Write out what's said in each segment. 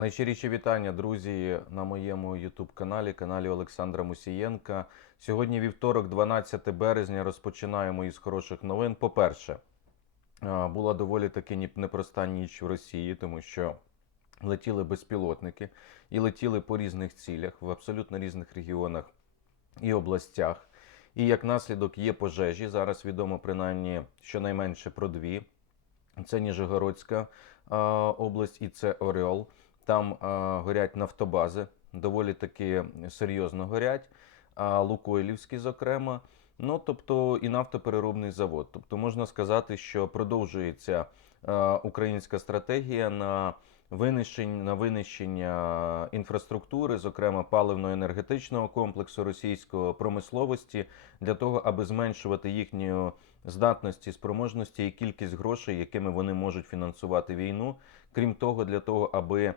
Найщиріші вітання, друзі, на моєму youtube каналі, Олександра Мусієнка. Сьогодні вівторок, 12 березня, розпочинаємо із хороших новин. По-перше, була доволі таки непроста ніч в Росії, тому що летіли безпілотники і летіли по різних цілях в абсолютно різних регіонах і областях. І як наслідок є пожежі. Зараз відомо принаймні щонайменше про дві. Це Ніжегородська область і це Орел. Там а, горять нафтобази, доволі таки серйозно горять. А Лукойлівський, зокрема. Ну, тобто і нафтопереробний завод. Тобто можна сказати, що продовжується е, українська стратегія на винищення, на винищення інфраструктури, зокрема паливно-енергетичного комплексу російської промисловості, для того, аби зменшувати їхню здатності, спроможності і кількість грошей, якими вони можуть фінансувати війну. Крім того, для того, аби а,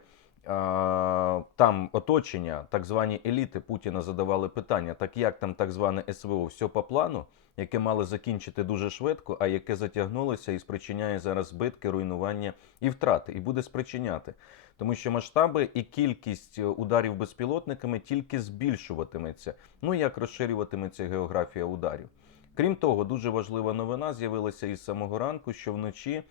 там оточення, так звані еліти Путіна задавали питання: так як там так зване СВО, все по плану, яке мали закінчити дуже швидко, а яке затягнулося і спричиняє зараз збитки, руйнування і втрати, і буде спричиняти. Тому що масштаби і кількість е, ударів безпілотниками тільки збільшуватиметься. Ну як розширюватиметься географія ударів. Крім того, дуже важлива новина з'явилася із самого ранку, що вночі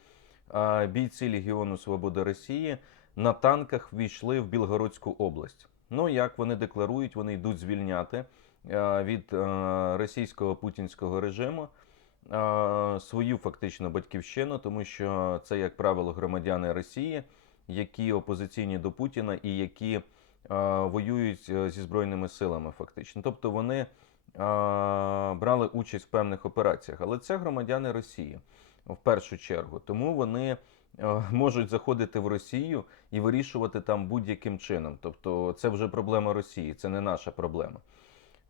бійці Легіону Свободи Росії на танках ввійшли в Білгородську область. Ну, як вони декларують, вони йдуть звільняти е, від е, російського путінського режиму е, свою фактично батьківщину, тому що це, як правило, громадяни Росії, які опозиційні до Путіна і які воюють зі збройними силами, фактично. Тобто вони брали участь в певних операціях, але це громадяни Росії в першу чергу. Тому вони можуть заходити в Росію і вирішувати там будь-яким чином. Тобто, це вже проблема Росії, це не наша проблема.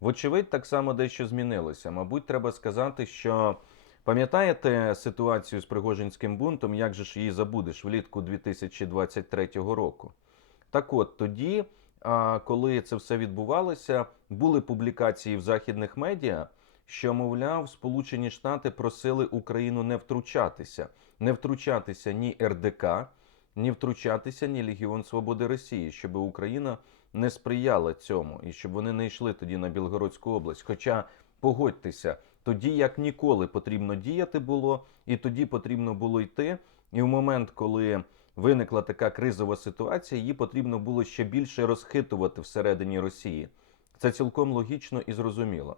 Вочевидь, так само дещо змінилося. Мабуть, треба сказати, що пам'ятаєте ситуацію з Пригожинським бунтом, як же ж її забудеш влітку 2023 року? Так от тоді, коли це все відбувалося, були публікації в західних медіа, що, мовляв, Сполучені Штати просили Україну не втручатися, не втручатися ні РДК, ні втручатися, ні Легіон Свободи Росії, щоб Україна не сприяла цьому і щоб вони не йшли тоді на Білгородську область. Хоча погодьтеся, тоді як ніколи потрібно діяти було, і тоді потрібно було йти. І в момент, коли виникла така кризова ситуація, її потрібно було ще більше розхитувати всередині Росії. Це цілком логічно і зрозуміло.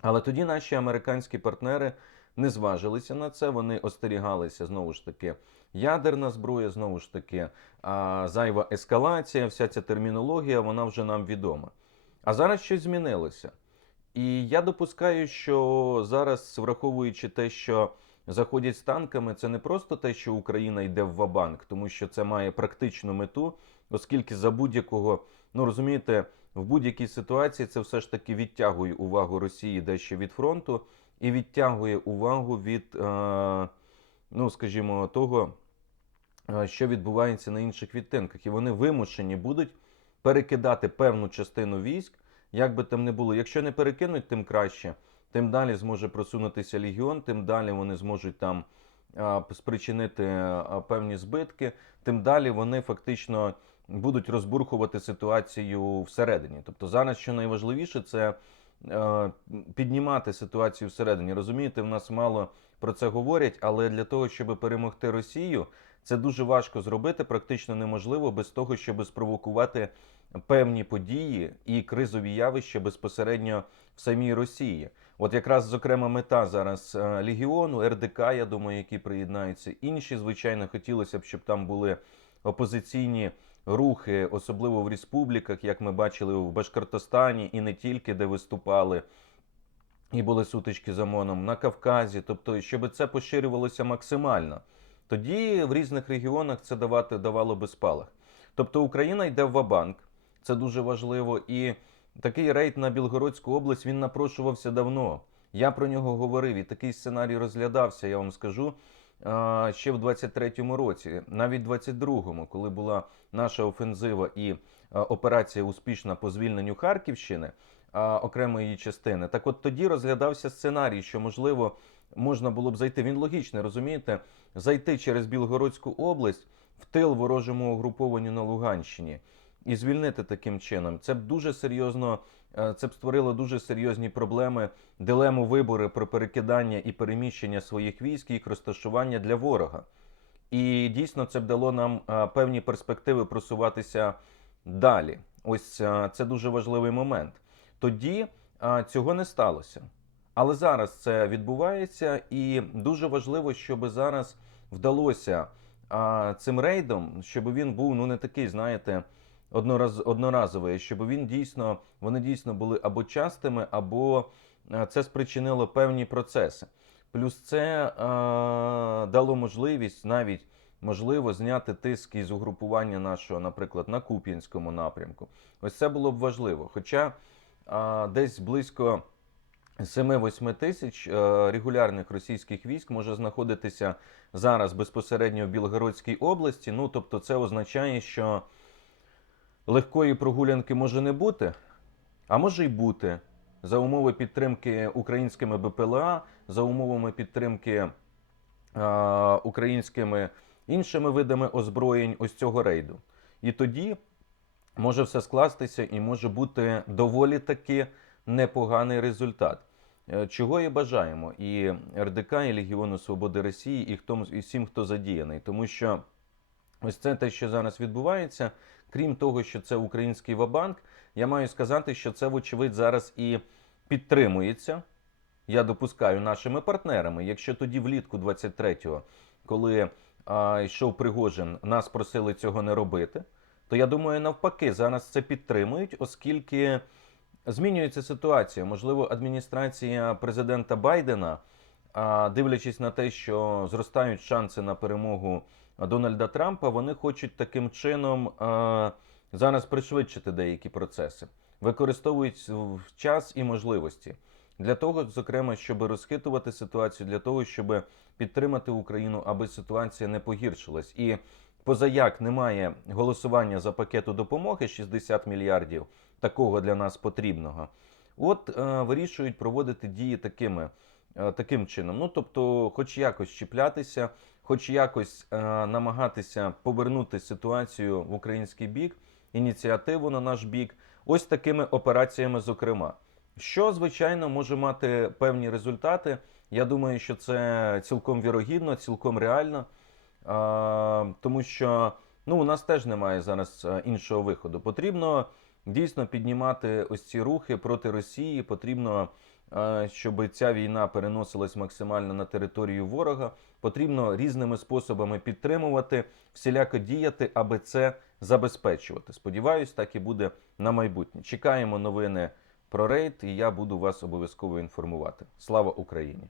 Але тоді наші американські партнери не зважилися на це. Вони остерігалися знову ж таки ядерна зброя, знову ж таки а, зайва ескалація, вся ця термінологія, вона вже нам відома. А зараз щось змінилося. І я допускаю, що зараз, враховуючи те, що заходять з танками, це не просто те, що Україна йде в вабанк, тому що це має практичну мету, оскільки за будь-якого, ну розумієте, в будь-якій ситуації це все ж таки відтягує увагу Росії дещо від фронту і відтягує увагу від, е, ну скажімо, того, е, що відбувається на інших відтинках. І вони вимушені будуть перекидати певну частину військ, як би там не було. Якщо не перекинуть, тим краще. Тим далі зможе просунутися легіон, тим далі вони зможуть там спричинити певні збитки, тим далі вони фактично будуть розбурхувати ситуацію всередині. Тобто зараз що найважливіше, це е, піднімати ситуацію всередині. Розумієте, в нас мало про це говорять, але для того, щоб перемогти Росію, це дуже важко зробити, практично неможливо без того, щоб спровокувати певні події і кризові явища безпосередньо в самій Росії. От якраз зокрема мета зараз е, Легіону, РДК, я думаю, які приєднаються. Інші, звичайно, хотілося б, щоб там були опозиційні рухи, особливо в республіках, як ми бачили в Башкортостані, і не тільки де виступали. І були сутички з ОМОНом на Кавказі, тобто, щоб це поширювалося максимально. Тоді в різних регіонах це давати давало би спалах. Тобто Україна йде в Вабанк, це дуже важливо. І такий рейд на Білгородську область він напрошувався давно. Я про нього говорив, і такий сценарій розглядався, я вам скажу, ще в 23-му році, навіть 22-му, коли була наша офензива і операція успішна по звільненню Харківщини, окремої її частини. Так от тоді розглядався сценарій, що можливо можна було б зайти. Він логічний, розумієте, зайти через Білгородську область в тил ворожому угрупованню на Луганщині і звільнити таким чином. Це б дуже серйозно, це б створило дуже серйозні проблеми, дилему вибори про перекидання і переміщення своїх військ, їх розташування для ворога. І дійсно це б дало нам е, певні перспективи просуватися далі. Ось е, це дуже важливий момент. Тоді е, цього не сталося. Але зараз це відбувається, і дуже важливо, щоб зараз вдалося цим рейдом, щоб він був ну не такий, знаєте, однораз, одноразовий, щоб він дійсно вони дійсно були або частими, або це спричинило певні процеси. Плюс це а, дало можливість навіть можливо зняти тиск із угрупування нашого, наприклад, на Куп'янському напрямку. Ось це було б важливо. Хоча а, десь близько. 7-8 тисяч е, регулярних російських військ може знаходитися зараз безпосередньо в Білгородській області. Ну тобто, це означає, що легкої прогулянки може не бути, а може й бути за умови підтримки українськими БПЛА, за умовами підтримки е, українськими іншими видами озброєнь ось цього рейду. І тоді може все скластися і може бути доволі таки непоганий результат. Е, Чого і бажаємо і РДК, і Легіону Свободи Росії, і хто і всім, хто задіяний, тому що ось це те, що зараз відбувається. Крім того, що це український вабанк, я маю сказати, що це, вочевидь, зараз і підтримується. Я допускаю нашими партнерами. Якщо тоді влітку 23-го, коли а, йшов Пригожин, нас просили цього не робити, то я думаю, навпаки, зараз це підтримують, оскільки. Змінюється ситуація. Можливо, адміністрація президента Байдена, а, дивлячись на те, що зростають шанси на перемогу Дональда Трампа, вони хочуть таким чином а, зараз пришвидшити деякі процеси, використовують час і можливості для того, зокрема, щоб розхитувати ситуацію, для того, щоб підтримати Україну, аби ситуація не погіршилась. І позаяк немає голосування за пакету допомоги 60 мільярдів такого для нас потрібного. От е, вирішують проводити дії такими, е, таким чином. Ну тобто, хоч якось чіплятися, хоч якось е, намагатися повернути ситуацію в український бік, ініціативу на наш бік, ось такими операціями, зокрема. Що, звичайно, може мати певні результати. Я думаю, що це цілком вірогідно, цілком реально, а, тому що ну, у нас теж немає зараз е, іншого виходу. Потрібно дійсно піднімати ось ці рухи проти Росії. Потрібно, е, щоб ця війна переносилась максимально на територію ворога. Потрібно різними способами підтримувати, всіляко діяти, аби це забезпечувати. Сподіваюсь, так і буде на майбутнє. Чекаємо новини про рейд, і я буду вас обов'язково інформувати. Слава Україні!